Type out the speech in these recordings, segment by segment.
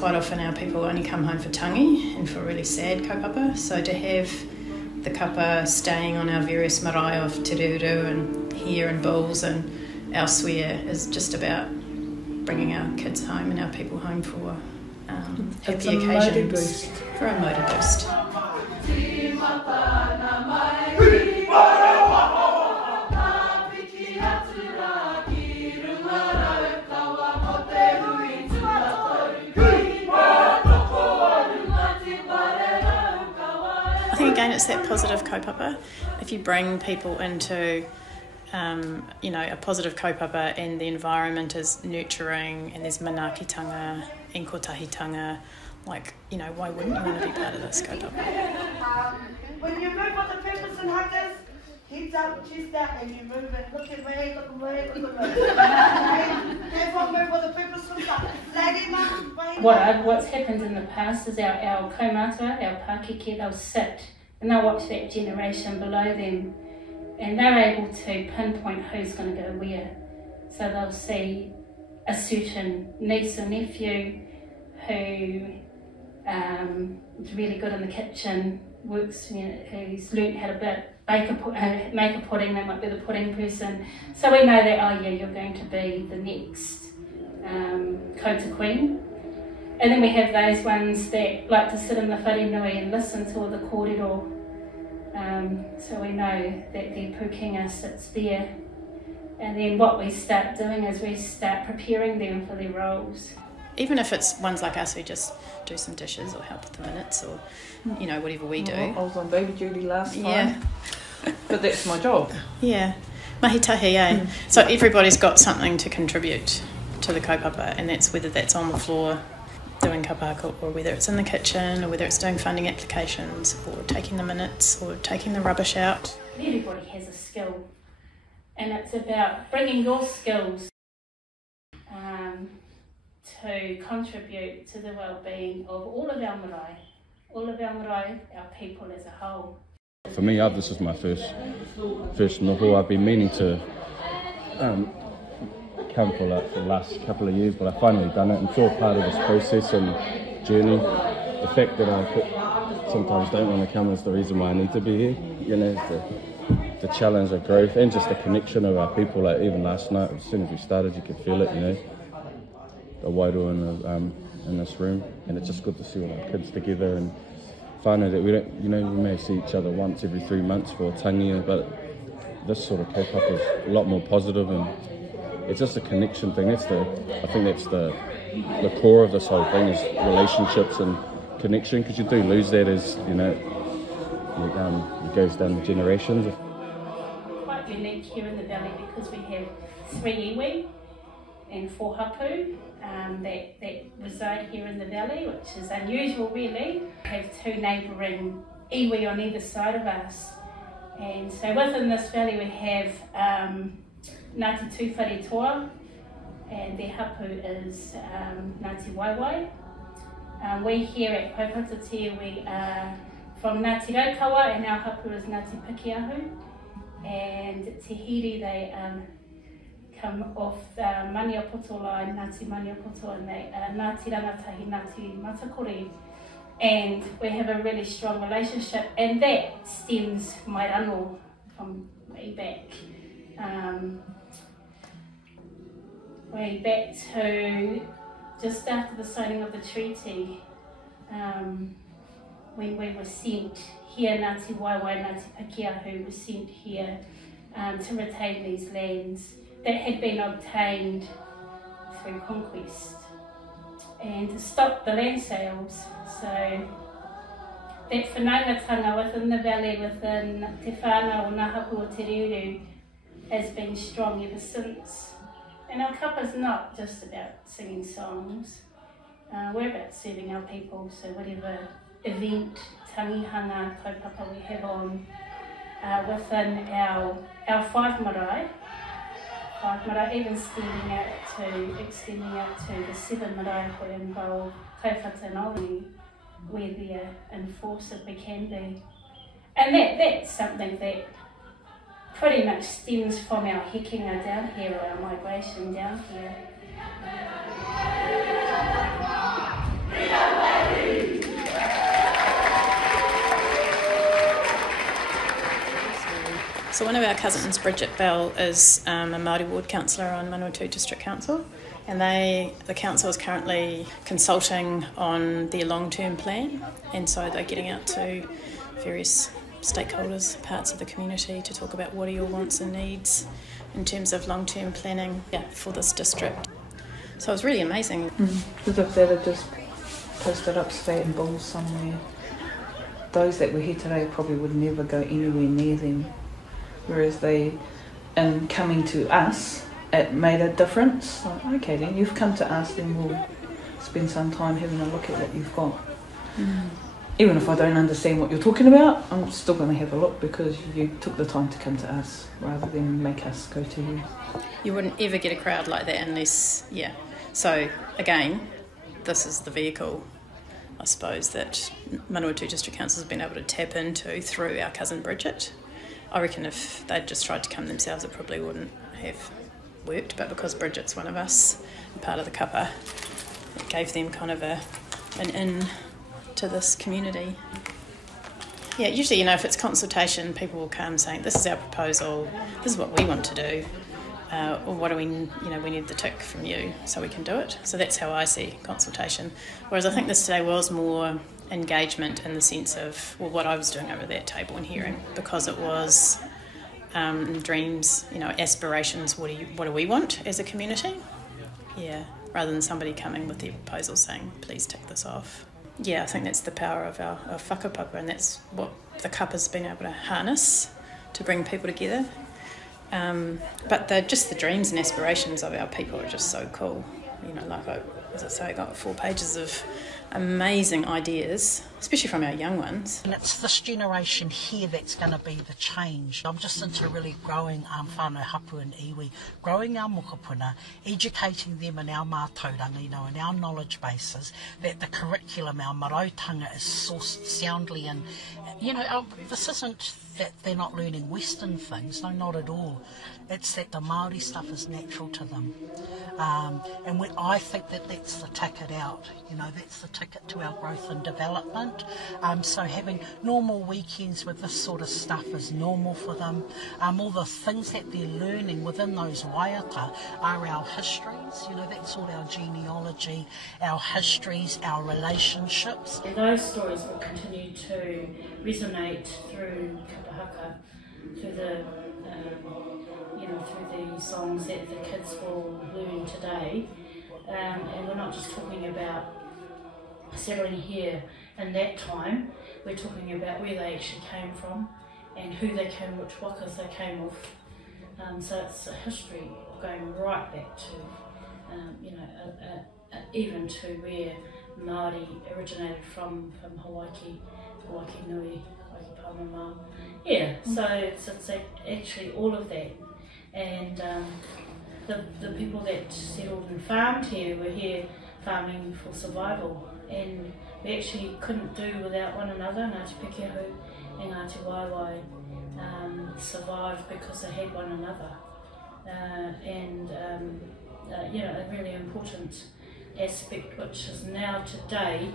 Quite often our people only come home for tangi and for really sad kaupapa, so to have the kapa staying on our various marae of Te Reureu and here in Bulls and elsewhere is just about bringing our kids home and our people home for happy occasions. For a motor boost. I think again it's that positive kaupapa. If you bring people into a positive kaupapa and the environment is nurturing and there's manaakitanga and kotahitanga, why wouldn't you want to be part of this kaupapa? When you move on the purpose and hakas, heads up, chest out, and you move it. Look at me, look at me, look at me. That's what move on the purpose and hakas. What's happened in the past is our kaumātua, our Pākeke, they'll sit and they'll watch that generation below them, and they're able to pinpoint who's going to go where. So they'll see a certain niece or nephew who is really good in the kitchen, works, who's learnt how to make a pudding, they might be the pudding person. So we know that, you're going to be the next kota queen. And then we have those ones that like to sit in the wharenui and listen to all the kōrero. So we know that their pukinga sits there. And then what we start doing is we start preparing them for their roles. Even if it's ones like us who just do some dishes or help with the minutes or, whatever we do. I was on baby duty last time. Yeah. But that's my job. Yeah. Mahitahi, eh? So everybody's got something to contribute to the kaupapa, and that's whether that's on the floor doing kapaka, or whether it's in the kitchen, or whether it's doing funding applications, or taking the minutes, or taking the rubbish out. Everybody has a skill, and it's about bringing your skills to contribute to the well-being of all of our marae, our people as a whole. For me, this is my first noho. I've been meaning to come for the last couple of years, but I've finally done it. It's all part of this process and journey. The fact that I sometimes don't want to come is the reason why I need to be here. The challenge of growth and just the connection of our people. Like even last night, as soon as we started, you could feel it. The wairua in this room, and it's just good to see all our kids together and find out that we don't, we may see each other once every 3 months for tangi, but this sort of kaupapa is a lot more positive, and it's just a connection thing. I think that's the core of this whole thing is relationships and connection, because you do lose that as it goes down the generations. Quite unique here in the valley because we have 3 iwi and 4 hapu that reside here in the valley, which is unusual really. We have 2 neighbouring iwi on either side of us, and so within this valley we have Ngāti Tūwhare Toa, and their hapu is Ngāti Waiwai. We here at Kaupatatia, we are from Ngāti Raukawa, and our hapu is Ngāti Pikiahu, and Te Hiri, they come off the Maniapoto line, Ngāti Maniapoto, and they are Ngāti Rangatahi, Ngāti Matakore, and we have a really strong relationship, and that stems mai rano from way back. Way back to just after the signing of the treaty, when we were sent here, Ngāti Waiwai, Ngāti Pikiahu was sent here to retain these lands that had been obtained through conquest and to stop the land sales. So that whanaungatanga within the valley, within te whānau o ngā hapu o Te Reureu, has been strong ever since. And our kapa's not just about singing songs, we're about serving our people, so whatever event, tangihanga, kaupapa we have on within our 5 marae, even extending out to the 7 marae who involve kaiwhata and Māori, we're there in force if we can be. And that's something that pretty much stems from our hekinga down here, or our migration down here. So one of our cousins, Bridget Bell, is a Māori ward councillor on Manawatu District Council, and the council is currently consulting on their long-term plan, and so they're getting out to various stakeholders, parts of the community, to talk about what are your wants and needs in terms of long-term planning for this district. So it was really amazing. Because if they had just posted up straight in bowls somewhere, those that were here today probably would never go anywhere near them. Whereas they, in coming to us, it made a difference. Like, okay then, you've come to us, then we'll spend some time having a look at what you've got. Even if I don't understand what you're talking about, I'm still going to have a look because you took the time to come to us rather than make us go to you. You wouldn't ever get a crowd like that unless, So again, this is the vehicle, I suppose, that Manawatu District Council has been able to tap into through our cousin Bridget. I reckon if they'd just tried to come themselves, it probably wouldn't have worked, but because Bridget's one of us, part of the Kapa, it gave them kind of an in to this community. Yeah, usually, if it's consultation, people will come saying, this is our proposal, this is what we want to do, or what do we need the tick from you so we can do it. So that's how I see consultation. Whereas I think this today was more engagement in the sense of, what I was doing over that table and hearing, because it was dreams, aspirations, what do we want as a community? Yeah, rather than somebody coming with their proposal saying, please tick this off. Yeah, I think that's the power of our whakapapa, and that's what the Kapa's been able to harness to bring people together. But just the dreams and aspirations of our people are just so cool. I got 4 pages of amazing ideas, especially from our young ones. And it's this generation here that's going to be the change. I'm just into really growing whānau hapu and iwi, growing our mokopuna, educating them in our mātauranga, in our knowledge bases, that the curriculum, our marautanga, is sourced soundly. And, this isn't that they're not learning Western things, no, not at all. It's that the Māori stuff is natural to them. And I think that's the ticket out, that's the ticket to our growth and development. So having normal weekends with this sort of stuff is normal for them. All the things that they're learning within those waiata are our histories, that's all our genealogy, our histories, our relationships. And those stories will continue to resonate through haka, through the through the songs that the kids will learn today, and we're not just talking about settling here in that time, we're talking about where they actually came from and who they came, which wakas they came off. So it's a history going right back to, even to where Māori originated from Hawaii Nui, Pāmama. Yeah, so it's actually all of that. And the people that settled and farmed here were here farming for survival, and we actually couldn't do without one another. Ngāti Pēkehū and Ngāti Waiwai survived because they had one another, a really important aspect, which is now today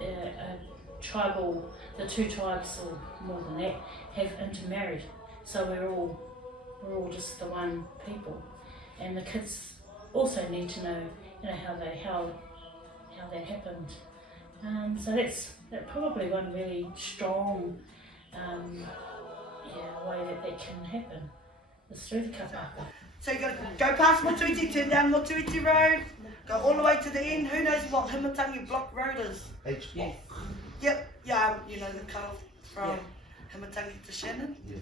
a tribal, the 2 tribes or more than that have intermarried, so we're all just the one people, and the kids also need to know how that happened. So that's probably one really strong way that can happen, is through the kapa. So you've got to go past Motuiti, turn down Motuiti Road, go all the way to the end. Who knows what Himatangi Block Road is? H block. Yep, the cut off from Himatangi to Shannon. Yeah.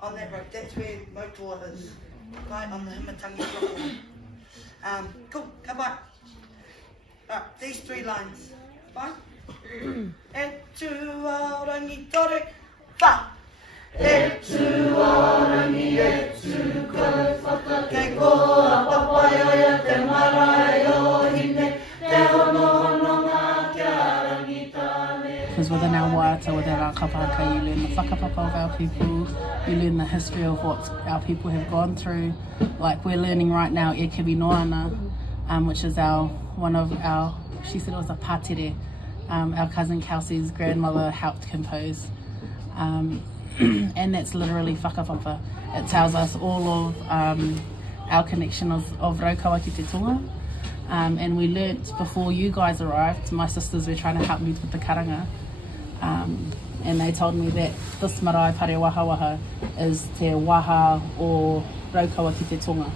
On that road, that's where Motua is, right on the Himatangi Block. Cool, come on. Right, these 3 lines. Fine? E tu aorangi tore, fa! E tu aorangi, e tu kouwhaka, kei koa papaia te marae o hine, te hono kia rangitane. Because within our waiata, within our kapahaka, you learn the whakapapa of our people, you learn the history of what our people have gone through. Like we're learning right now, e kiwi noana, which is one of our, she said it was a pātere, our cousin Kelsey's grandmother helped compose. And that's literally whakapapa. It tells us all of our connection of raukawa ki te tonga. And we learnt before you guys arrived, my sisters were trying to help me with the karanga. And they told me that this marae pare waha is te waha o raukawa ki te tonga.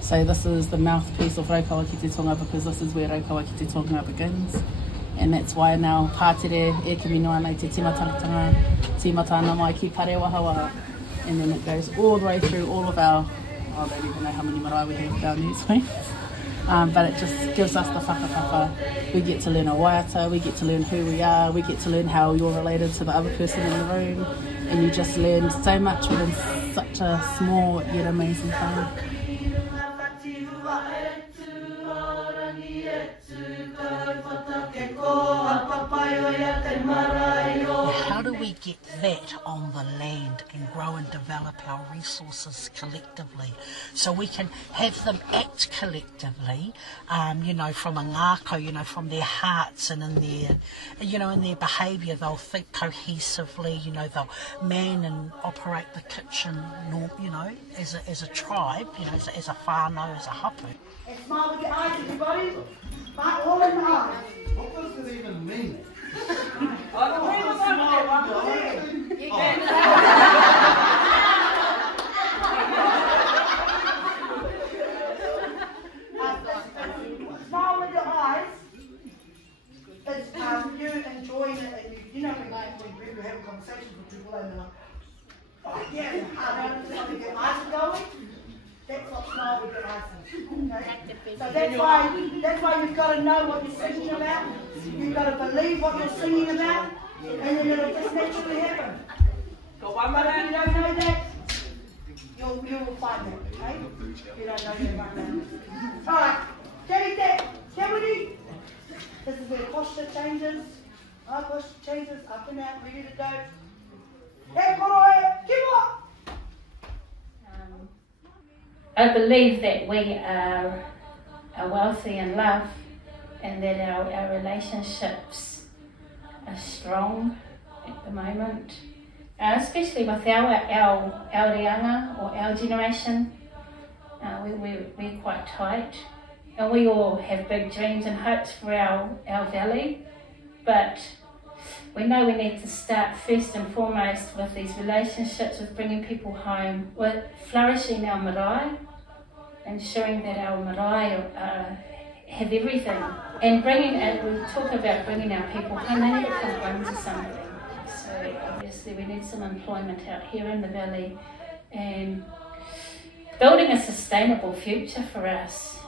So this is the mouthpiece of raukawa ki te tonga, because this is where raukawa ki te tonga begins. And that's why now pātere e kimi noa nei te timatangatanga, timatana mai ki pare waha. And then it goes all the way through all of our, I don't even know how many marae we have down these ways. But it just gives us the whakapapa. We get to learn our waiata, we get to learn who we are, we get to learn how you're related to the other person in the room, and you just learn so much within such a small yet amazing time. How do we get that on the land and grow and develop our resources collectively, so we can have them act collectively, you know, from a ngākau, you know, from their hearts and in their, you know, in their behaviour. They'll think cohesively, you know, they'll man and operate the kitchen, you know, as a tribe, you know, as a whānau, as a hapu. And smile with your eyes, everybody. Smile all in the eyes. What does it even mean? Smile with your eyes. It's you enjoying it, and you know when we have conversations with people and they're like, oh yeah, and your eyes are going. That's what smile with your eyes is. Okay? So that's why you've got to know what you're singing about. You've got to believe what you're singing about, and then it'll just naturally happen. But if you don't know that, you will find that. Okay? You don't know that right now. All right, Kewiri. This is where posture changes. Our posture changes, up and out, ready to go. Hey, koroe, kiwa. I believe that we are wealthy in love, and that our relationships are strong at the moment, especially with our reanga or our generation. We're quite tight, and we all have big dreams and hopes for our valley, but we know we need to start first and foremost with these relationships, with bringing people home, with flourishing our marae, ensuring that our marae have everything, and we talk about bringing our people home. They need to come home to something. So obviously we need some employment out here in the valley, and building a sustainable future for us.